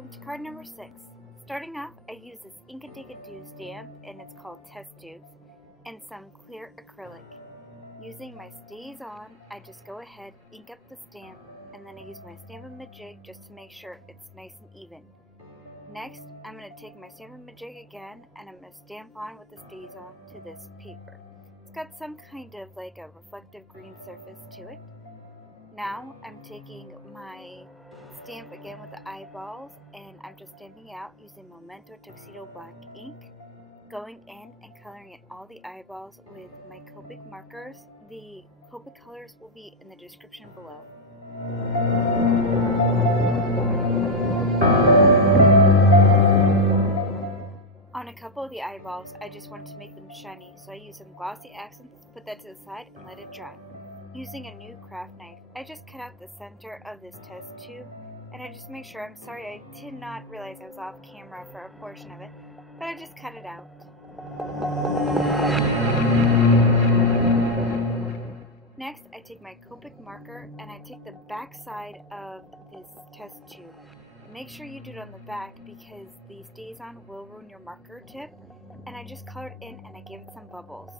welcome to card number 6. Starting off, I use this Inkadinkado stamp, and it's called Test Tubes, and some clear acrylic. Using my stays on, I just go ahead, ink up the stamp, and then I use my Stamp-a-majig just to make sure it's nice and even. Next, I'm going to take my Stamp-a-majig again, and I'm going to stamp on with the stays on to this paper. It's got some kind of like a reflective green surface to it. Now I'm taking my stamp again with the eyeballs, and I'm just stamping it out using Memento Tuxedo black ink, going in and coloring in all the eyeballs with my Copic markers. The Copic colors will be in the description below. On a couple of the eyeballs, I just wanted to make them shiny, so I used some glossy accents, put that to the side, and let it dry. Using a new craft knife, I just cut out the center of this test tube, and I just make sure, I'm sorry, I did not realize I was off camera for a portion of it, but I just cut it out. Next, I take my Copic marker and I take the back side of this test tube. Make sure you do it on the back because the stays on will ruin your marker tip, and I just colored in and I gave it some bubbles.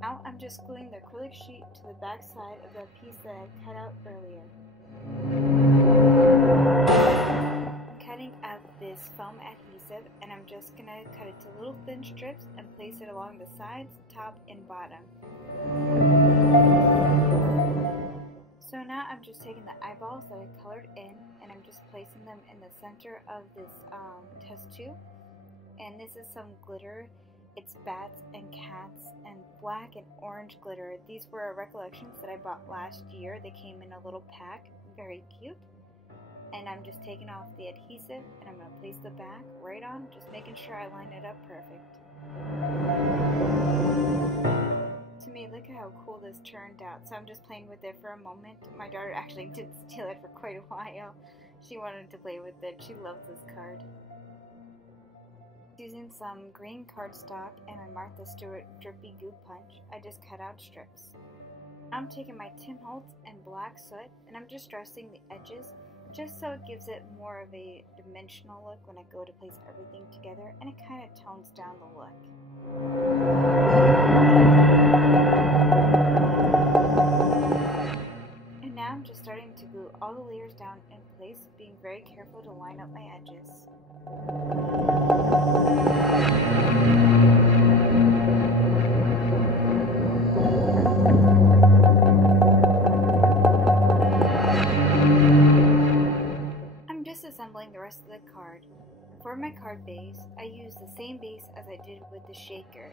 Now I'm just gluing the acrylic sheet to the back side of the piece that I cut out earlier. I'm cutting up this foam adhesive, and I'm just going to cut it to little thin strips and place it along the sides, top, and bottom. So now I'm just taking the eyeballs that I colored in, and I'm just placing them in the center of this test tube. And this is some glitter. It's bats and cats and black and orange glitter. These were Recollections that I bought last year. They came in a little pack, very cute. And I'm just taking off the adhesive, and I'm going to place the back right on, just making sure I line it up perfect. To me, look at how cool this turned out. So I'm just playing with it for a moment. My daughter actually did steal it for quite a while. She wanted to play with it. She loves this card. Using some green cardstock and my Stewart Drippy goo punch, I just cut out strips. I'm taking my Tim Holtz and black soot, and I'm just dressing the edges just so it gives it more of a dimensional look when I go to place everything together, and it kind of tones down the look. And now I'm just starting to glue all the layers down in place, being very careful to line up my edges. I'm disassembling the rest of the card. For my card base, I use the same base as I did with the shaker.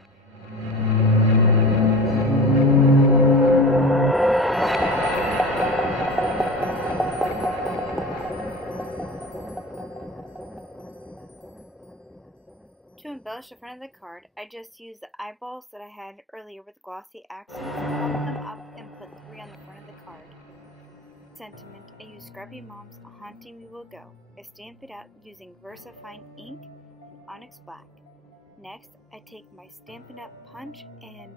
To embellish the front of the card, I just used the eyeballs that I had earlier with glossy accents, pop them up, and put 3 on the front of the card. Sentiment, I use Scrappy Mom's A Haunting We Will Go. I stamp it out using VersaFine ink and onyx black. Next, I take my Stampin' Up punch and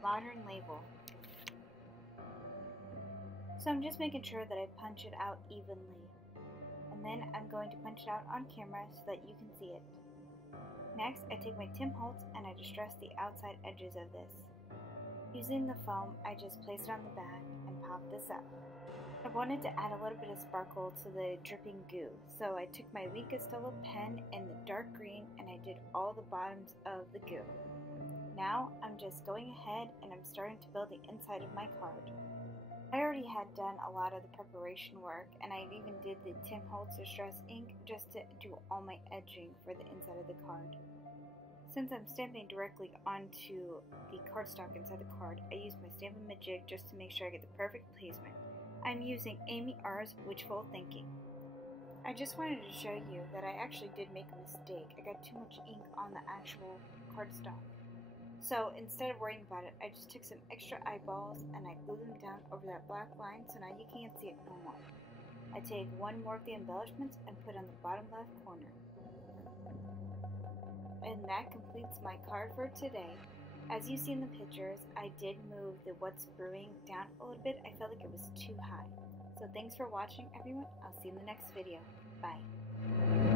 modern label. So I'm just making sure that I punch it out evenly. And then I'm going to punch it out on camera so that you can see it. Next, I take my Tim Holtz and I distress the outside edges of this. Using the foam, I just place it on the back and pop this up. I wanted to add a little bit of sparkle to the dripping goo, so I took my Inkadinkado pen in the dark green and I did all the bottoms of the goo. Now I'm just going ahead and I'm starting to build the inside of my card. I already had done a lot of the preparation work, and I even did the Tim Holtz Distress ink just to do all my edging for the inside of the card. Since I'm stamping directly onto the cardstock inside the card, I use my Stamp-a-majig just to make sure I get the perfect placement. I'm using Amyrs Watchful Thinking. I just wanted to show you that I actually did make a mistake. I got too much ink on the actual cardstock. So instead of worrying about it, I just took some extra eyeballs and I glued them down over that black line, so now you can't see it no more. I take one more of the embellishments and put on the bottom left corner. And that completes my card for today. As you see in the pictures, I did move the what's brewing down a little bit. I felt like it was too high. So thanks for watching, everyone. I'll see you in the next video. Bye.